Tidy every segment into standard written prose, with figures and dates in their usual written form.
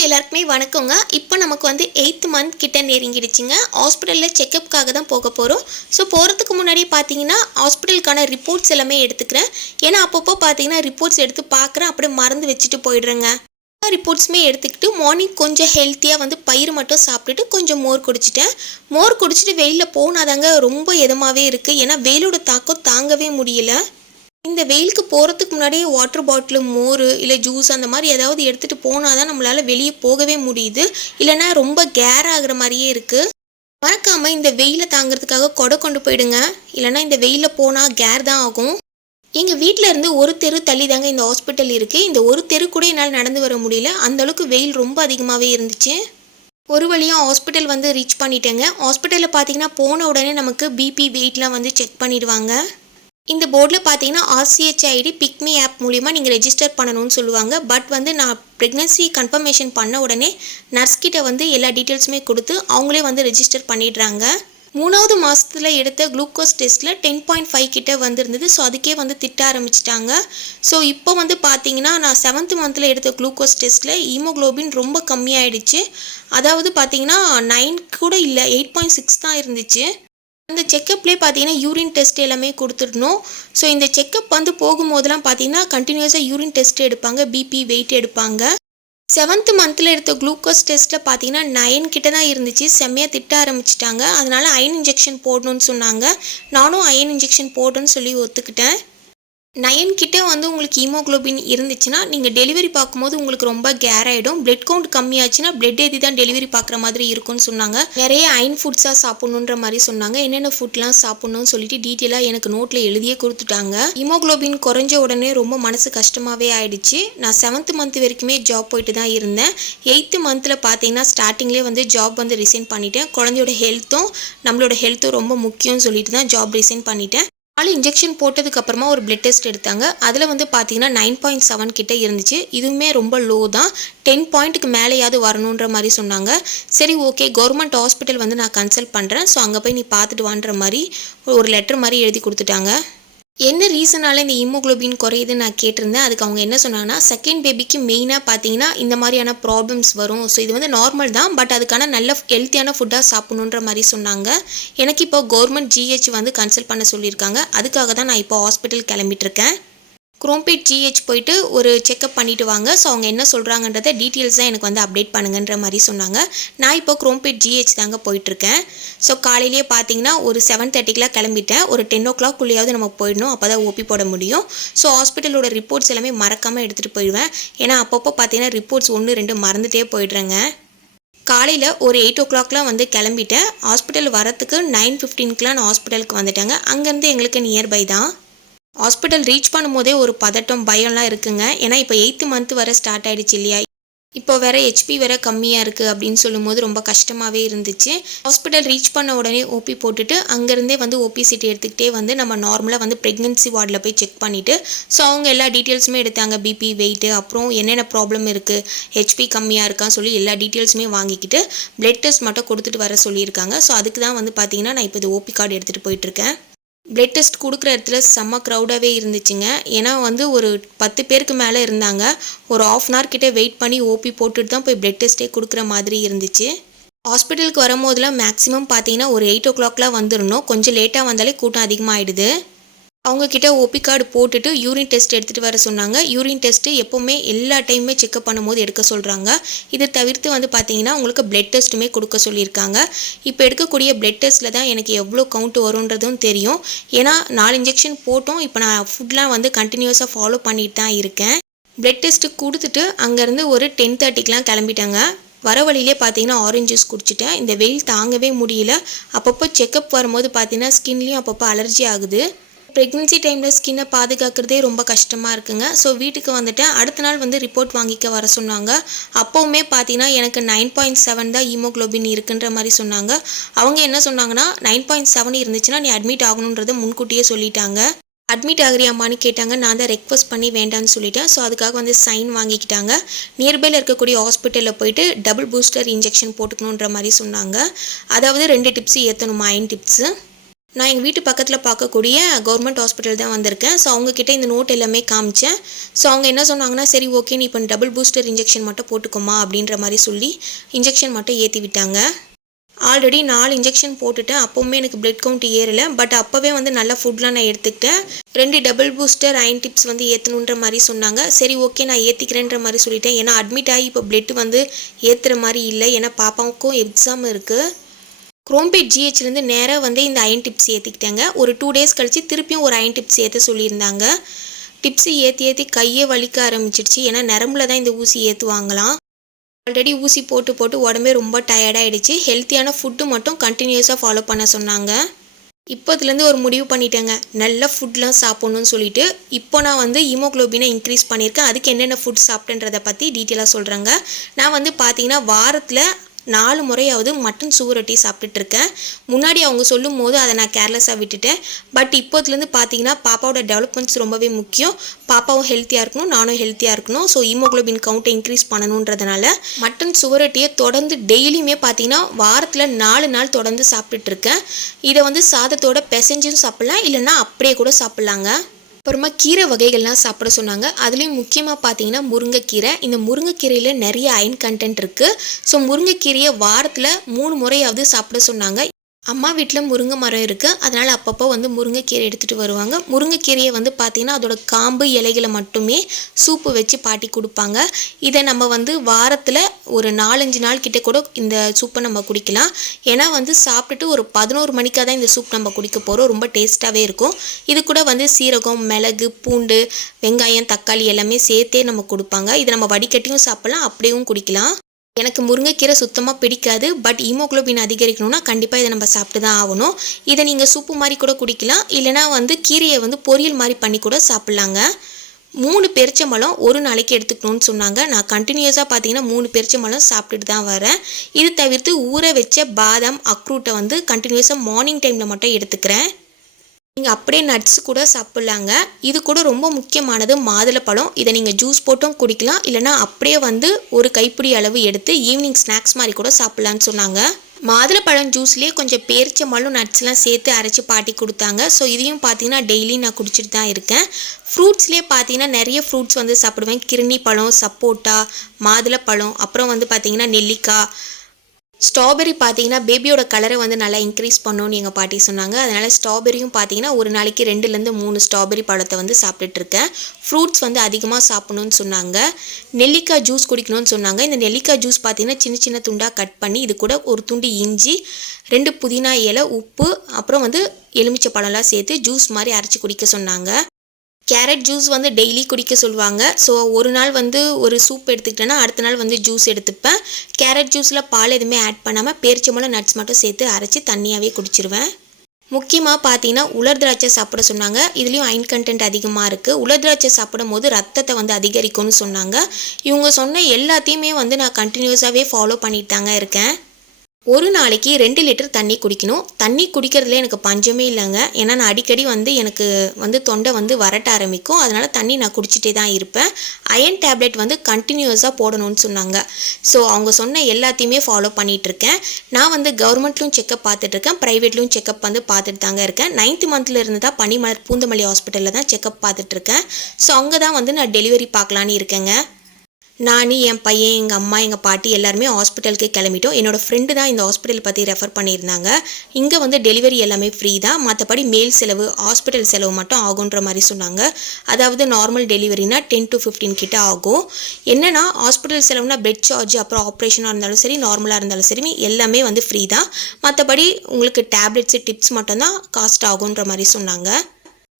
All எல்லாருக்குமே வணக்கங்க. இப்போ நமக்கு வந்து 8th மந்த் கிட்ட நெருங்கிடுச்சுங்க. ஹாஸ்பிட்டலில் செக்கப்புக்காக தான் போக போகிறோம். ஸோ போகிறதுக்கு முன்னாடி பார்த்தீங்கன்னா ஹாஸ்பிட்டலுக்கான ரிப்போர்ட்ஸ் எல்லாமே எடுத்துக்கிறேன். ஏன்னா அப்பப்போ பார்த்தீங்கன்னா ரிப்போர்ட்ஸ் எடுத்து பார்க்குறேன், அப்படியே மறந்து வச்சுட்டு போயிடுறேங்க. எல்லா ரிப்போர்ட்ஸுமே எடுத்துக்கிட்டு மார்னிங் கொஞ்சம் ஹெல்த்தியாக வந்து பயிர் மட்டும் சாப்பிட்டுட்டு கொஞ்சம் மோர் குடிச்சிட்டேன். மோர் குடிச்சிட்டு வெளியில் போனாதாங்க ரொம்ப இதமாகவே இருக்குது. ஏன்னா வெயிலோட தாக்கம் தாங்கவே முடியல. இந்த வெயிலுக்கு போகிறதுக்கு முன்னாடியே வாட்டர் பாட்டில், மோர் இல்லை ஜூஸ் அந்த மாதிரி ஏதாவது எடுத்துகிட்டு போனால் தான் நம்மளால் வெளியே போகவே முடியுது. இல்லைன்னா ரொம்ப கேர் ஆகிற மாதிரியே இருக்குது. மறக்காமல் இந்த வெயிலை தாங்கிறதுக்காக கொடை கொண்டு போயிடுங்க. இல்லைன்னா இந்த வெயிலில் போனால் கேர் தான் ஆகும். எங்கள் வீட்டில் இருந்து ஒரு தெரு தள்ளி தாங்க இந்த ஹாஸ்பிட்டல் இருக்குது. இந்த ஒரு தெரு கூட என்னால் நடந்து வர முடியல, அந்தளவுக்கு வெயில் ரொம்ப அதிகமாகவே இருந்துச்சு. ஒரு வழியாக ஹாஸ்பிட்டல் வந்து ரீச் பண்ணிட்டேங்க. ஹாஸ்பிட்டலில் பார்த்தீங்கன்னா போன உடனே நமக்கு பிபி வெயிட்லாம் வந்து செக் பண்ணிடுவாங்க. இந்த போர்டில் பார்த்தீங்கன்னா RCHID பிக்மி ஆப் மூலிமா நீங்கள் ரெஜிஸ்டர் பண்ணணும்னு சொல்லுவாங்க. பட் வந்து நான் ப்ரெக்னன்சி கன்ஃபர்மேஷன் பண்ண உடனே நர்ஸ்கிட்ட வந்து எல்லா டீட்டெயில்ஸுமே கொடுத்து அவங்களே வந்து ரெஜிஸ்டர் பண்ணிடுறாங்க. 3வது மாதத்தில் எடுத்த குளுக்கோஸ் டெஸ்ட்டில் 10.5 கிட்ட வந்துருந்தது. ஸோ அதுக்கே வந்து திட்ட ஆரம்பிச்சிட்டாங்க. ஸோ இப்போ வந்து பார்த்தீங்கன்னா நான் 7th மந்தில் எடுத்த குளுக்கோஸ் டெஸ்ட்டில் ஹீமோக்ளோபின் ரொம்ப கம்மியாயிடுச்சு. அதாவது பார்த்தீங்கன்னா 9 கூட இல்லை, 8.6 தான் இருந்துச்சு. அந்த செக்கப்லேயே பார்த்தீங்கன்னா யூரின் டெஸ்ட் எல்லாமே கொடுத்துடணும். ஸோ இந்த செக்கப் வந்து போகும்போதெல்லாம் பார்த்தீங்கன்னா கண்டினியூஸாக யூரின் டெஸ்ட் எடுப்பாங்க, பிபி வெயிட் எடுப்பாங்க. 7th மந்தில் எடுத்த குளுக்கோஸ் டெஸ்ட்டில் பார்த்தீங்கன்னா 9 கிட்ட தான் இருந்துச்சு. செம்மையாக திட்ட ஆரம்பிச்சிட்டாங்க. அதனால் அயன் இன்ஜெக்ஷன் போடணும்னு சொன்னாங்க. நானும் அயன் இன்ஜெக்ஷன் போடணும்னு சொல்லி ஒத்துக்கிட்டேன். 9 கிட்ட வந்து உங்களுக்கு ஹீமோக்ளோபின் இருந்துச்சுன்னா நீங்கள் டெலிவரி பார்க்கும்போது உங்களுக்கு ரொம்ப கேர் ஆகிடும். பிளட் கவுண்ட் கம்மியாச்சுன்னா பிளட் ஏற்றி தான் டெலிவரி பார்க்குற மாதிரி இருக்கும்னு சொன்னாங்க. நிறைய அயன் ஃபுட்ஸாக சாப்பிட்ணுன்ற மாதிரி சொன்னாங்க. என்னென்ன ஃபுட்லாம் சாப்பிட்ணுன்னு சொல்லிட்டு டீட்டெயிலாக எனக்கு நோட்டில் எழுதியே கொடுத்துட்டாங்க. ஹீமோக்ளோபின் குறைஞ்ச உடனே ரொம்ப மனசு கஷ்டமாகவே ஆயிடுச்சு. நான் 7th மந்த் வரைக்குமே ஜாப் போயிட்டு தான் இருந்தேன். 8th மந்தில் பார்த்தீங்கன்னா ஸ்டார்டிங்லேயே வந்து ஜாப் வந்து ரிசைன் பண்ணிட்டேன். குழந்தையோட ஹெல்த்தும் நம்மளோட ஹெல்த்தும் ரொம்ப முக்கியம்னு சொல்லிட்டு தான் ஜாப் ரிசைன் பண்ணிட்டேன். இன்ஜெக்ஷன் போட்டதுக்கப்புறமா ஒரு பிளட் டெஸ்ட் எடுத்தாங்க. அதில் வந்து பார்த்தீங்கன்னா 9.7 கிட்ட இருந்துச்சு. இதுவுமே ரொம்ப லோ தான். 10 பாயிண்ட்டுக்கு மேலேயாவது வரணுன்ற மாதிரி சொன்னாங்க. சரி, ஓகே, கவர்மெண்ட் ஹாஸ்பிட்டல் வந்து நான் கன்சல்ட் பண்ணுறேன், ஸோ அங்கே போய் நீ பார்த்துட்டு வான்ற மாதிரி ஒரு லெட்டர் மாதிரி எழுதி கொடுத்துட்டாங்க. என்ன ரீசனால் இந்த ஹீமோக்ளோபின் குறையுதுன்னு நான் கேட்டிருந்தேன். அதுக்கு அவங்க என்ன சொன்னாங்கன்னா, செகண்ட் பேபிக்கு மெயினாக பார்த்தீங்கன்னா இந்த மாதிரியான ப்ராப்ளம்ஸ் வரும். ஸோ இது வந்து நார்மல் தான், பட் அதுக்கான நல்ல ஹெல்த்தியான ஃபுட்டாக சாப்பிட்ணுன்ற மாதிரி சொன்னாங்க. எனக்கு இப்போ கவர்மெண்ட் GH வந்து கன்சல்ட் பண்ண சொல்லியிருக்காங்க. அதுக்காக தான் நான் இப்போ ஹாஸ்பிட்டல் கிளம்பிட்டுருக்கேன். குரோம்பேட் GH போயிட்டு ஒரு செக்கப் பண்ணிவிட்டு வாங்க. ஸோ அவங்க என்ன சொல்கிறாங்கன்றத டீட்டெயில்ஸாக எனக்கு வந்து அப்டேட் பண்ணுங்கன்ற மாதிரி சொன்னாங்க. நான் இப்போ குரோம்பேட் GH தாங்க போயிட்டுருக்கேன். ஸோ காலையிலேயே பார்த்தீங்கன்னா ஒரு 7:30க்கெலாம் கிளம்பிட்டேன். ஒரு 10 o'clock நம்ம போயிடணும், அப்போ தான் OP போட முடியும். ஸோ ஹாஸ்பிட்டலோட ரிப்போர்ட்ஸ் எல்லாமே மறக்காமல் எடுத்துகிட்டு போயிடுவேன். ஏன்னா அப்பப்போ பார்த்தீங்கன்னா ரிப்போர்ட்ஸ் 1, 2 மறந்துகிட்டே போயிடுறேங்க. காலையில் ஒரு 8 o'clockலாம் வந்து கிளம்பிட்டேன். ஹாஸ்பிட்டல் வரத்துக்கு 9:15க்கெலாம் நான் ஹாஸ்பிட்டலுக்கு வந்துட்டேங்க. அங்கேருந்து எங்களுக்கு நியர்பை தான். ஹாஸ்பிட்டல் ரீச் பண்ணும்போதே ஒரு பதட்டம், பயம்லாம் இருக்குங்க. ஏன்னா இப்போ 8th மந்த் வர ஸ்டார்ட் ஆகிடுச்சு இல்லையா. இப்போ வேறு HP வேறு கம்மியாக இருக்குது அப்படின்னு சொல்லும்போது ரொம்ப கஷ்டமாகவே இருந்துச்சு. ஹாஸ்பிட்டல் ரீச் பண்ண உடனே OP போட்டுட்டு அங்கேருந்தே வந்து OP சீட் எடுத்துக்கிட்டே வந்து நம்ம நார்மலாக வந்து ப்ரெக்னன்சி வார்டில் போய் செக் பண்ணிவிட்டு, ஸோ அவங்க எல்லா டீட்டெயில்ஸுமே எடுத்தாங்க. பிபி, வெயிட்டு, அப்புறம் என்னென்ன ப்ராப்ளம் இருக்குது, HP கம்மியாக இருக்கான்னு சொல்லி எல்லா டீட்டெயில்ஸுமே வாங்கிக்கிட்டு பிளட் டெஸ்ட் மட்டும் கொடுத்துட்டு வர சொல்லியிருக்காங்க. ஸோ அதுக்கு தான் வந்து பார்த்தீங்கன்னா நான் இப்போ இது OP கார்டு எடுத்துகிட்டு போயிட்டுருக்கேன். பிளட் டெஸ்ட் கொடுக்குற இடத்துல செம்ம க்ரௌடாகவே இருந்துச்சுங்க. ஏன்னா வந்து ஒரு 10 பேருக்கு மேலே இருந்தாங்க. ஒரு 1/2 hour கிட்டே வெயிட் பண்ணி OP போட்டுட்டு தான் போய் பிளட் டெஸ்ட்டே கொடுக்குற மாதிரி இருந்துச்சு. ஹாஸ்பிட்டலுக்கு வரும்போதெல்லாம் மேக்ஸிமம் பார்த்தீங்கன்னா ஒரு 8 o'clockலாம் வந்துடணும். கொஞ்சம் லேட்டாக வந்தாலே கூட்டம் அதிகமாகிடுது. அவங்கக்கிட்ட OP கார்டு போட்டுட்டு யூரின் டெஸ்ட் எடுத்துகிட்டு வர சொன்னாங்க. யூரின் டெஸ்ட்டு எப்போவுமே எல்லா டைமுமே செக்கப் பண்ணும்போது எடுக்க சொல்கிறாங்க. இது தவிர்த்து வந்து பார்த்தீங்கன்னா உங்களுக்கு பிளட் டெஸ்ட்டுமே கொடுக்க சொல்லியிருக்காங்க. இப்போ எடுக்கக்கூடிய பிளட் டெஸ்ட்டில் தான் எனக்கு எவ்வளோ கவுண்ட் வரும்ன்றதும் தெரியும். ஏன்னா 4 இன்ஜெக்ஷன் போட்டோம். இப்போ நான் ஃபுட்லாம் வந்து கண்டினியூஸாக ஃபாலோ பண்ணிட்டு தான் இருக்கேன். பிளட் டெஸ்ட்டு கொடுத்துட்டு அங்கேருந்து ஒரு 10:30க்கெலாம் கிளம்பிட்டாங்க. வர வழியிலே பார்த்தீங்கன்னா ஆரஞ்சு ஜூஸ் குடிச்சிட்டேன். இந்த வெயில் தாங்கவே முடியல. அப்பப்போ செக்கப் வரும்போது பார்த்தீங்கன்னா ஸ்கின்லேயும் அப்பப்போ அலர்ஜி ஆகுது. ப்ரெக்னன்சி டைமில் ஸ்கின்னை பாதுகாக்கிறதே ரொம்ப கஷ்டமாக இருக்குங்க. ஸோ வீட்டுக்கு வந்துட்டேன். அடுத்த நாள் வந்து ரிப்போர்ட் வாங்கிக்க வர சொன்னாங்க. அப்போவுமே பார்த்தீங்கன்னா எனக்கு 9.7 தான் ஹீமோக்ளோபின் இருக்குன்ற மாதிரி சொன்னாங்க. அவங்க என்ன சொன்னாங்கன்னா 9.7 இருந்துச்சுன்னா நீ அட்மிட் ஆகணுன்றதை முன்கூட்டியே சொல்லிட்டாங்க. அட்மிட் ஆகிறியாமான்னு கேட்டாங்க. நான் தான் ரெக்வஸ்ட் பண்ணி வேண்டான்னு சொல்லிட்டேன். ஸோ அதுக்காக வந்து சைன் வாங்கிக்கிட்டாங்க. நியர்பையில் இருக்கக்கூடிய ஹாஸ்பிட்டலில் போயிட்டு டபுள் பூஸ்டர் இன்ஜெக்ஷன் போட்டுக்கணுன்ற மாதிரி சொன்னாங்க. அதாவது 2 டிப்ஸ் ஏற்றணுமா, அயன் டிப்ஸு. நான் எங்கள் வீட்டு பக்கத்தில் பார்க்கக்கூடிய கவர்மெண்ட் ஹாஸ்பிட்டல் தான் வந்திருக்கேன். ஸோ அவங்கக்கிட்ட இந்த நோட் எல்லாமே காமிச்சேன். ஸோ அவங்க என்ன சொன்னாங்கன்னா, சரி ஓகே நீ இப்போ டபுள் பூஸ்டர் இன்ஜெக்ஷன் மட்டும் போட்டுக்கோமா அப்படின்ற மாதிரி சொல்லி இன்ஜெக்ஷன் மட்டும் ஏற்றி விட்டாங்க. ஆல்ரெடி 4 இன்ஜெக்ஷன் போட்டுட்டேன். அப்போவுமே எனக்கு பிளட் கவுண்ட் ஏறலை. பட் அப்போவே வந்து நல்ல ஃபுட்லாம் நான் எடுத்துக்கிட்டேன். 2 டபுள் பூஸ்டர் அயன் டிப்ஸ் வந்து ஏற்றணுன்ற மாதிரி சொன்னாங்க. சரி ஓகே நான் ஏற்றிக்கிறேன்ற மாதிரி சொல்லிட்டேன். ஏன்னா அட்மிட் ஆகி இப்போ பிளட் வந்து ஏற்றுற மாதிரி இல்லை. ஏன்னா பாப்பாவுக்கும் எக்ஸாம் இருக்குது. குரோம்பேட் ஜிஹெச்லேருந்து நேராக வந்து இந்த அயன் டிப்ஸ் ஏற்றிக்கிட்டாங்க. ஒரு 2 டேஸ் கழித்து திருப்பியும் ஒரு அயன் டிப்ஸ் ஏற்ற சொல்லியிருந்தாங்க. டிப்ஸு ஏற்றி கையே வலிக்க ஆரம்பிச்சிடுச்சு. ஏன்னா நரம்பில் தான் இந்த ஊசி ஏற்றுவாங்களாம். ஆல்ரெடி ஊசி போட்டு உடம்பே ரொம்ப டயர்டாகிடுச்சு. ஹெல்த்தியான ஃபுட்டு மட்டும் கண்டினியூஸாக ஃபாலோ பண்ண சொன்னாங்க. இப்போதுலேருந்து ஒரு முடிவு பண்ணிட்டேங்க, நல்ல ஃபுட்லாம் சாப்பிட்ணுன்னு சொல்லிட்டு. இப்போ நான் வந்து ஹீமோக்ளோபினை இன்க்ரீஸ் பண்ணியிருக்கேன். அதுக்கு என்னென்ன ஃபுட் சாப்பிட்டேன்றதை பற்றி டீட்டெயிலாக சொல்கிறேங்க. நான் வந்து பார்த்தீங்கன்னா வாரத்தில் 4 முறையாவது மட்டன் சுவரொட்டி சாப்பிட்டுட்ருக்கேன். முன்னாடி அவங்க சொல்லும் போது அதை நான் கேர்லெஸ்ஸாக விட்டுட்டேன். பட் இப்போதுலேருந்து பார்த்தீங்கன்னா பாப்பாவோட டெவலப்மெண்ட்ஸ் ரொம்பவே முக்கியம். பாப்பாவும் ஹெல்த்தியாக இருக்கணும், நானும் ஹெல்த்தியாக இருக்கணும். ஸோ ஹீமோக்ளோபின் கவுண்ட்டை இன்க்ரீஸ் பண்ணணுன்றதுனால மட்டன் சுவரொட்டியை தொடர்ந்து டெய்லியுமே பார்த்தீங்கன்னா வாரத்தில் 4 நாள் தொடர்ந்து சாப்பிட்டுட்ருக்கேன். இதை வந்து சாதத்தோட பிசைஞ்சும் சாப்பிட்லாம், இல்லைன்னா அப்படியே கூட சாப்பிட்லாங்க. அப்புறமா கீரை வகைகள்லாம் சாப்பிட சொன்னாங்க. அதுலேயும் முக்கியமாக பார்த்தீங்கன்னா முருங்கைக்கீரை. இந்த முருங்கைக்கீரையில் நிறைய அயன் கண்டென்ட் இருக்குது. ஸோ முருங்கைக்கீரையை வாரத்தில் 3 முறையாவது சாப்பிட சொன்னாங்க. அம்மா வீட்டில் முருங்கை மரம் இருக்குது. அதனால் அப்பப்போ வந்து முருங்கைக்கீரை எடுத்துகிட்டு வருவாங்க. முருங்கைக்கீரையை வந்து பார்த்திங்கன்னா அதோட காம்பு இலைகளை மட்டுமே சூப்பு வச்சு பாட்டி கொடுப்பாங்க. இதை நம்ம வந்து வாரத்தில் ஒரு 4-5 நாள் கிட்ட கூட இந்த சூப்பை நம்ம குடிக்கலாம். ஏன்னா வந்து சாப்பிட்டுட்டு ஒரு 11 மணிக்காக தான் இந்த சூப் நம்ம குடிக்க போகிறோம். ரொம்ப டேஸ்ட்டாகவே இருக்கும். இது கூட வந்து சீரகம், மிளகு, பூண்டு, வெங்காயம், தக்காளி எல்லாமே சேர்த்தே நம்ம கொடுப்பாங்க. இதை நம்ம வடிகட்டியும் சாப்பிட்லாம், அப்படியும் குடிக்கலாம். எனக்கு முருங்கைக்கீரை சுத்தமாக பிடிக்காது. பட் ஹீமோக்ளோபின் அதிகரிக்கணும்னா கண்டிப்பாக இதை நம்ம சாப்பிட்டு தான் ஆகணும். இதை நீங்கள் சூப்பு மாதிரி கூட குடிக்கலாம், இல்லைனா வந்து கீரையை வந்து பொரியல் மாதிரி பண்ணி கூட சாப்பிட்லாங்க. 3 பெரிச்சம்பழம் ஒரு நாளைக்கு எடுத்துக்கணும்னு சொன்னாங்க. நான் கண்டினியூஸாக பார்த்தீங்கன்னா 3 பெரிச்சம்பழம் சாப்பிட்டுட்டு தான் வரேன். இது தவிர்த்து ஊற வச்ச பாதாம், அக்ரூட்டை வந்து கண்டினியூஸாக மார்னிங் டைமில் மட்டும் எடுத்துக்கிறேன். நீங்கள் அப்படியே நட்ஸ் கூட சாப்பிட்லாங்க. இது கூட ரொம்ப முக்கியமானது மாதுளப்பழம். இதை நீங்கள் ஜூஸ் போட்டும் குடிக்கலாம், இல்லைனா அப்படியே வந்து ஒரு கைப்பிடி அளவு எடுத்து ஈவினிங் ஸ்நாக்ஸ் மாதிரி கூட சாப்பிட்லான்னு சொன்னாங்க. மாதுளப்பழம் ஜூஸ்லேயே கொஞ்சம் பேரிச்சம்பழம் நட்ஸ்லாம் சேர்த்து அரைச்சி பாட்டி கொடுத்தாங்க. ஸோ இதையும் பார்த்தீங்கன்னா டெய்லி நான் குடிச்சிட்டு தான் இருக்கேன். ஃப்ரூட்ஸ்லேயே பார்த்தீங்கன்னா நிறைய ஃப்ரூட்ஸ் வந்து சாப்பிடுவேன். கிருணி பழம், சப்போட்டா, மாதுளப்பழம், அப்புறம் வந்து பார்த்தீங்கன்னா நெல்லிக்காய், ஸ்ட்ராபெரி பார்த்தீங்கன்னா பேபியோட கலரை வந்து நல்லா இன்க்ரீஸ் பண்ணணும்னு எங்கள் பாட்டி சொன்னாங்க. அதனால் ஸ்ட்ராபெரியும் பார்த்தீங்கன்னா ஒரு நாளைக்கு 2லேருந்து 3 ஸ்ட்ராபெரி பழத்தை வந்து சாப்பிட்டுட்ருக்கேன். ஃப்ரூட்ஸ் வந்து அதிகமாக சாப்பிடணும்னு சொன்னாங்க. நெல்லிக்காய் ஜூஸ் குடிக்கணும்னு சொன்னாங்க. இந்த நெல்லிக்காய் ஜூஸ் பார்த்தீங்கன்னா சின்ன சின்ன துண்டாக கட் பண்ணி இது கூட ஒரு துண்டு இஞ்சி, 2 புதினா இலை, உப்பு, அப்புறம் வந்து எலுமிச்சை பழம்லாம் சேர்த்து ஜூஸ் மாதிரி அரைச்சி குடிக்க சொன்னாங்க. கேரட் ஜூஸ் வந்து டெய்லி குடிக்க சொல்லுவாங்க. ஸோ ஒரு நாள் வந்து ஒரு சூப் எடுத்துக்கிட்டேன்னா அடுத்த நாள் வந்து ஜூஸ் எடுத்துப்பேன். கேரட் ஜூஸில் பால் எதுவுமே ஆட் பண்ணாமல் பேரிச்சம்பழம் நட்ஸ் மட்டும் சேர்த்து அரைச்சி தண்ணியாகவே குடிச்சிருவேன். முக்கியமாக பார்த்தீங்கன்னா உலர் திராட்சை சாப்பிட சொன்னாங்க. இதுலேயும் அயன் கண்டென்ட் அதிகமாக இருக்குது. உலர் திராட்சை சாப்பிடும் போது ரத்தத்தை வந்து அதிகரிக்கும்னு சொன்னாங்க. இவங்க சொன்ன எல்லாத்தையுமே வந்து நான் கண்டினியூஸாகவே ஃபாலோ பண்ணிட்டு தாங்க இருக்கேன். ஒரு நாளைக்கு 2 லிட்டர் தண்ணி குடிக்கணும். தண்ணி குடிக்கிறதுல எனக்கு பஞ்சமே இல்லைங்க. ஏன்னா நான் அடிக்கடி வந்து எனக்கு வந்து தொண்டை வந்து வரட்ட ஆரம்பிக்கும். அதனால் தண்ணி நான் குடிச்சிட்டே தான் இருப்பேன். அயன் டேப்லெட் வந்து கண்டினியூஸாக போடணும்னு சொன்னாங்க. ஸோ அவங்க சொன்ன எல்லாத்தையுமே ஃபாலோ பண்ணிகிட்ருக்கேன். நான் வந்து கவர்மெண்ட்லையும் செக்கப் பார்த்துட்ருக்கேன், ப்ரைவேட்லையும் செக்கப் வந்து பார்த்துட்டு தாங்க இருக்கேன். 9th மந்த்தில் இருந்து தான் பனிமலர் பூந்தமல்லி ஹாஸ்பிட்டலில் தான் செக்கப் பார்த்துட்ருக்கேன். ஸோ அங்கே தான் வந்து நான் டெலிவரி பார்க்கலான்னு இருக்கேங்க. நான், என் பையன், எங்கள் அம்மா, எங்கள் பாட்டி எல்லாருமே ஹாஸ்பிட்டலுக்கு கிளம்பிட்டோம். என்னோடய ஃப்ரெண்டு தான் இந்த ஹாஸ்பிட்டல் பற்றி ரெஃபர் பண்ணியிருந்தாங்க. இங்கே வந்து டெலிவரி எல்லாமே ஃப்ரீ தான். மற்றபடி மேல் செலவு, ஹாஸ்பிட்டல் செலவு மட்டும் ஆகுன்ற மாதிரி சொன்னாங்க. அதாவது நார்மல் டெலிவரினா 10 to 15 கிட்ட ஆகும். என்னென்னா ஹாஸ்பிட்டல் செலவுனா பெட் சார்ஜ், அப்புறம் ஆப்ரேஷனாக இருந்தாலும் சரி, நார்மலாக இருந்தாலும் சரி, எல்லாமே வந்து ஃப்ரீ தான். மற்றபடி உங்களுக்கு டேப்லெட்ஸு, டிப்ஸ் மட்டும்தான் காஸ்ட் ஆகுன்ற மாதிரி சொன்னாங்க.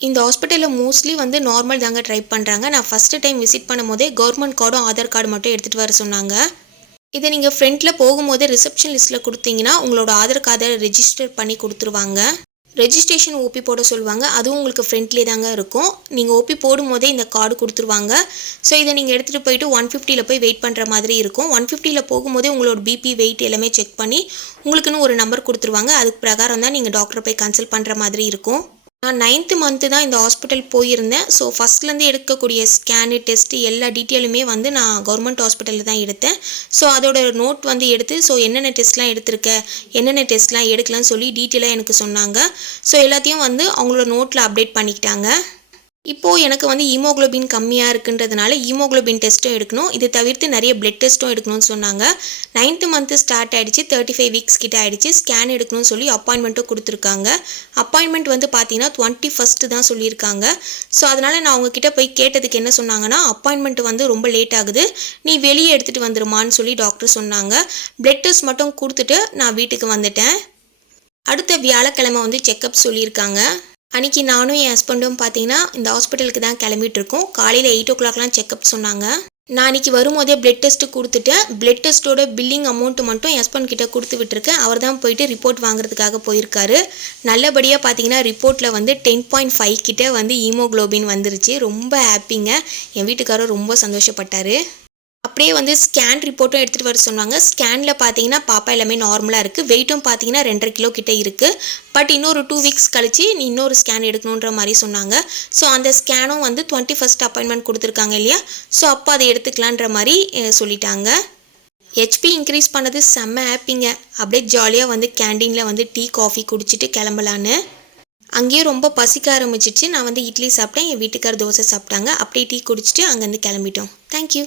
இந்த ஹாஸ்பிட்டலில் மோஸ்ட்லி வந்து நார்மல் தாங்க ட்ரை பண்ணுறாங்க. நான் ஃபஸ்ட்டு டைம் விசிட் பண்ணும் போதே கவர்மெண்ட் கார்டும் ஆதார் கார்டு மட்டும் எடுத்துகிட்டு வர சொன்னாங்க. இதை நீங்கள் ஃப்ரண்ட்டில் போகும்போதே ரிசப்ஷன் லிஸ்ட்டில் கொடுத்தீங்கன்னா உங்களோட ஆதார் கார்டை ரெஜிஸ்டர் பண்ணி கொடுத்துருவாங்க. ரெஜிஸ்ட்ரேஷன் ஓபி போட சொல்லுவாங்க. அதுவும் உங்களுக்கு ஃப்ரண்ட்லேயே தாங்க இருக்கும். நீங்கள் ஓபி போடும்போதே இந்த கார்டு கொடுத்துருவாங்க. ஸோ இதை நீங்கள் எடுத்துகிட்டு போயிட்டு 150 போய் வெயிட் பண்ணுற மாதிரி இருக்கும். 150 போகும்போதே உங்களோட பிபி, வெயிட் எல்லாமே செக் பண்ணி உங்களுக்குன்னு ஒரு நம்பர் கொடுத்துருவாங்க. அதுக்கு பிரகாரம் தான் நீங்கள் டாக்டரை போய் கன்சல்ட் பண்ணுற மாதிரி இருக்கும். நான் 9th மந்த்து தான் இந்த ஹாஸ்பிட்டல் போயிருந்தேன். ஸோ ஃபஸ்ட்லேருந்து எடுக்கக்கூடிய ஸ்கேனு, டெஸ்ட்டு எல்லா டீட்டெயிலுமே வந்து நான் கவர்மெண்ட் ஹாஸ்பிட்டலில் தான் எடுத்தேன். ஸோ அதோட நோட் வந்து எடுத்து, ஸோ என்னென்ன டெஸ்ட்லாம் எடுத்திருக்க, என்னென்ன டெஸ்ட்லாம் எடுக்கலாம்னு சொல்லி டீட்டெயிலாக எனக்கு சொன்னாங்க. ஸோ எல்லாத்தையும் வந்து அவங்களோட நோட்டில் அப்டேட் பண்ணிக்கிட்டாங்க. இப்போது எனக்கு வந்து ஹீமோகுளோபின் கம்மியாக இருக்குன்றதுனால ஹீமோகுளோபின் டெஸ்ட்டும் எடுக்கணும். இது தவிர்த்து நிறைய பிளட் டெஸ்ட்டும் எடுக்கணும்னு சொன்னாங்க. 9th மந்த்து ஸ்டார்ட் ஆகிடுச்சு, 35 வீக்ஸ் கிட்ட ஆகிடுச்சு. ஸ்கேன் எடுக்கணும்னு சொல்லி அப்பாயின்மெண்ட்டும் கொடுத்துருக்காங்க. அப்பாயின்மெண்ட் வந்து பார்த்தீங்கன்னா 21st தான் சொல்லியிருக்காங்க. ஸோ அதனால் நான் அவங்கக்கிட்ட போய் கேட்டதுக்கு என்ன சொன்னாங்கன்னா, அப்பாயின்மெண்ட் வந்து ரொம்ப லேட் ஆகுது, நீ வெளியே எடுத்துகிட்டு வந்துருமான்னு சொல்லி டாக்டர் சொன்னாங்க. பிளட் டெஸ்ட் மட்டும் கொடுத்துட்டு நான் வீட்டுக்கு வந்துட்டேன். அடுத்த வியாழக்கிழமை வந்து செக்கப் சொல்லியிருக்காங்க. அன்றைக்கி நானும் என் ஹஸ்பண்டும் பார்த்தீங்கன்னா இந்த ஹாஸ்பிட்டலுக்கு தான் கிளம்பிட்டுருக்கோம். காலையில் 8 o'clockலாம் செக்கப் சொன்னாங்க. நான் அன்றைக்கி வரும்போதே பிளட் டெஸ்ட்டு கொடுத்துட்டேன். பிளட் டெஸ்ட்டோட பில்லிங் அமௌண்ட்டு மட்டும் என் ஹஸ்பண்ட் கிட்ட கொடுத்து விட்டுருக்கேன். அவர் தான் போயிட்டு ரிப்போர்ட் வாங்குறதுக்காக போயிருக்காரு. நல்லபடியாக பார்த்தீங்கன்னா ரிப்போர்ட்டில் வந்து 10.5 கிட்ட வந்து ஹீமோகுளோபின் வந்துருச்சு. ரொம்ப ஹாப்பிங்க. என் வீட்டுக்காரர் ரொம்ப சந்தோஷப்பட்டார். அப்படியே வந்து ஸ்கேன் ரிப்போர்ட்டும் எடுத்துகிட்டு வர சொன்னாங்க. ஸ்கேனில் பார்த்தீங்கன்னா பாப்பா எல்லாமே நார்மலாக இருக்குது. வெயிட்டும் பார்த்தீங்கன்னா 2.5 கிலோ கிட்ட இருக்குது. பட் இன்னொரு 2 வீக்ஸ் கழிச்சு நீ இன்னொரு ஸ்கேன் எடுக்கணுன்ற மாதிரி சொன்னாங்க. ஸோ அந்த ஸ்கேனும் வந்து 21st அப்பாயின்மெண்ட் கொடுத்துருக்காங்க இல்லையா, ஸோ அப்போ அதை எடுத்துக்கலான்ற மாதிரி சொல்லிட்டாங்க. ஹெச்பி இன்க்ரீஸ் பண்ணது செம்ம ஹாப்பிங்க. அப்படியே ஜாலியாக வந்து கேண்டீனில் வந்து டீ காஃபி குடிச்சிட்டு கிளம்பலான்னு. அங்கேயே ரொம்ப பசிக்க ஆரம்பிச்சிச்சு. நான் வந்து இட்லி சாப்பிட்டேன், என் வீட்டுக்கார் தோசை சாப்பிட்டாங்க. அப்படியே டீ குடிச்சிட்டு அங்கேருந்து கிளம்பிட்டோம். தேங்க்யூ.